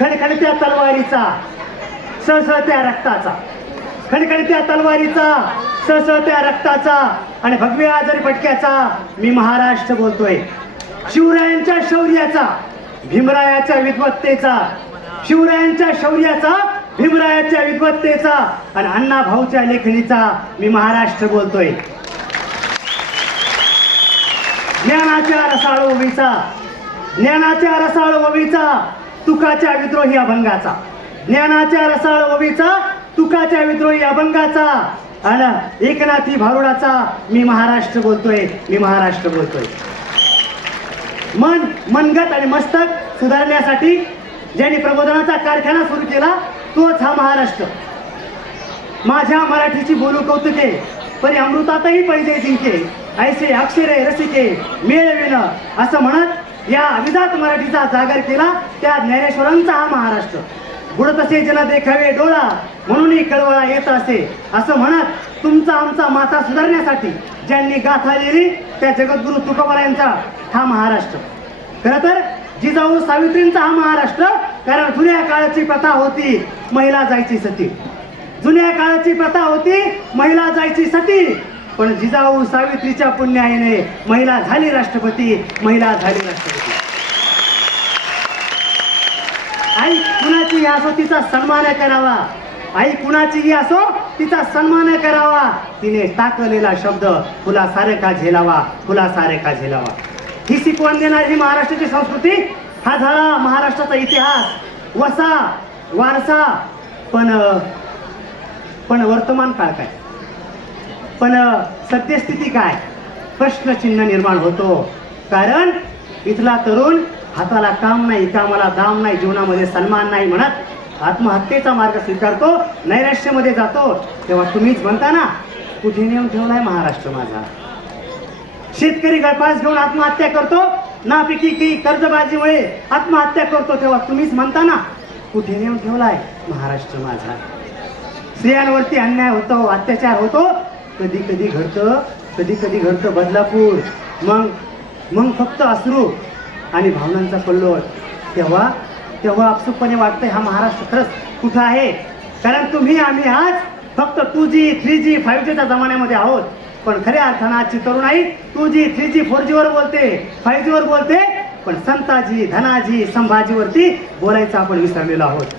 तलवारीचा सळसळत्या रक्ताचा. खणखणत्या तलवारीचा सळसळत्या रक्ताचा आणि भगव्या आजारी फटक्याचा मी महाराष्ट्र बोलतोय. शिवरायांच्या शौर्याचा भीमरायाच्या विद्वत्तेचा. शिवरायांच्या शौर्याचा भीमरायाच्या विद्वत्तेचा आणि अण्णा भाऊच्या लेखणीचा मी महाराष्ट्र बोलतोय. ज्ञानाच्या रसाळ ओवीचा ज्ञानाच्या रसाळ ओवीचा तुकाच्या विद्रोही अभंगाचा. ज्ञानाच्या रसाळ ओवीचा तुकाच्या विद्रोही अभंगाचा. आणि एकनाथी भारुडाचा मी महाराष्ट्र बोलतोय मी महाराष्ट्र बोलतोय. मन मनगत आणि मस्तक सुधारण्यासाठी ज्यांनी प्रबोधनाचा कारखाना सुरू केला तोच हा महाराष्ट्र. माझ्या मराठीची बोलू कौतुके परी अमृतातही पैजे जिंके. ऐसे अक्षरे रसिके मेळविन असं म्हणत या अभिजात मराठीचा जागर केला त्या ज्ञानेश्वरांचा हा महाराष्ट्र. गुड तसे जन देखावे डोळा म्हणूनही कळवळा येत असे असं म्हणत तुमचा आमचा माथा सुधारण्यासाठी ज्यांनी गाथा लिहिली त्या जगद्गुरु तुकोबारायांचा हा महाराष्ट्र. खरं तर जिजाऊ सावित्रींचा हा महाराष्ट्र कारण जुन्या काळाची प्रथा होती महिला जायची सती. जुन्या काळाची प्रथा होती महिला जायची सती. पण जिजाऊ सावित्रीच्या पुण्याईने महिला झाली राष्ट्रपती महिला झाली राष्ट्रपती. आई कुणाची असो तिचा सन्मान करावा. आई कुणाचीही असो तिचा सन्मान करावा. तिने टाकलेला शब्द फुला सारे का झेलावा फुला सारे का झेलावा. ही शिकवण देणारी ही महाराष्ट्राची संस्कृती हा झाला महाराष्ट्राचा इतिहास. वसा वारसा पण पण वर्तमान काळ काय? पण सद्यस्थिती काय? प्रश्नचिन्ह निर्माण होतो. कारण इथला तरुण हाताला काम नाही कामाला दाम नाही जीवनामध्ये सन्मान नाही म्हणत. आत्महत्येचा मार्ग स्वीकारतो नैराश्यामध्ये जातो. तेव्हा तुम्हीच म्हणता ना कुठे नेऊन ठेवलाय महाराष्ट्र माझा? शेतकरी गळफास घेऊन आत्महत्या करतो. नापिकी की कर्जबाजीमुळे आत्महत्या करतो. तेव्हा तुम्हीच म्हणता ना कुठे नेऊन ठेवलाय महाराष्ट्र माझा? स्त्रियांवरती अन्याय होतो अत्याचार होतो. कधी कधी घडतं कधी कधी घडतं बदलापूर. मग मग फक्त अश्रू आणि भावनांचा कल्लोळ. तेव्हा तेव्हा आपसुकपणे वाटतं हा महाराष्ट्र खरंच कुठं आहे? कारण तुम्ही आम्ही आज फक्त two G three G five जीच्या जमान्यामध्ये आहोत. पण खऱ्या अर्थानं आजची तरुणाई two G three G four जीवर बोलते फाईव्ह जीवर बोलते पण संताजी धनाजी संभाजीवरती बोलायचं आपण विसरलेलो आहोत.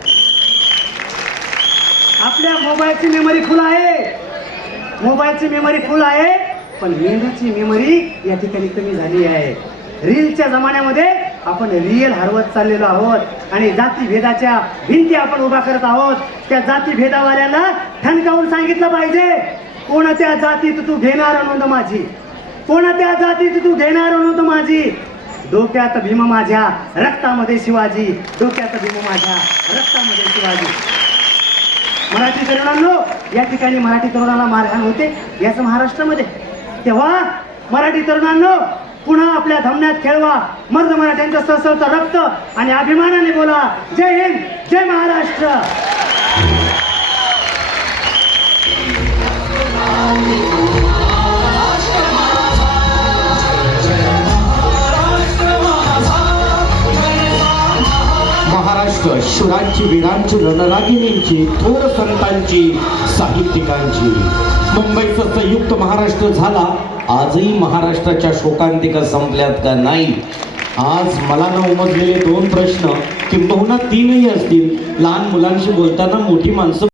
आपल्या मोबाईलची मेमरी फुल आहे. मोबाईलची मेमरी फुल आहे पण मेंदूची मेमरी या ठिकाणी कमी झाली आहे. रीलच्या जमान्यामध्ये आपण रिअल हरवत चाललेलो आहोत आणि जातीभेदाच्या भिंती आपण उभा करत आहोत. त्या जातीभेदावाल्याला ठणकावून सांगितलं पाहिजे कोणत्या जातीत तू घेणार नोंद माझी? कोणत्या जातीत तू घेणार नोंद माझी? डोक्यात भीम माझ्या रक्तामध्ये शिवाजी. डोक्यात भीम माझ्या रक्तामध्ये शिवाजी. मराठी तरुणांनो या ठिकाणी मराठी तरुणाला मारहाण होते. याचं महाराष्ट्रामध्ये. तेव्हा मराठी तरुणांनो पुन्हा आपल्या धमन्यात खेळवा. मर्द मराठ्यांचं सळसळतं रक्त आणि अभिमानाने बोला. जय हिंद जय महाराष्ट्र. महाराष्ट्र शुरांची वीरांची रणरागिणींची थोर संतांची साहित्यिकांची. मुंबईचा संयुक्त महाराष्ट्र झाला आजही महाराष्ट्राच्या शोकांतिका संपल्यात का नाही? आज मला न उमजलेले दोन प्रश्न किंबहुना तीनही असतील. लहान मुलांशी बोलताना मोठी माणसं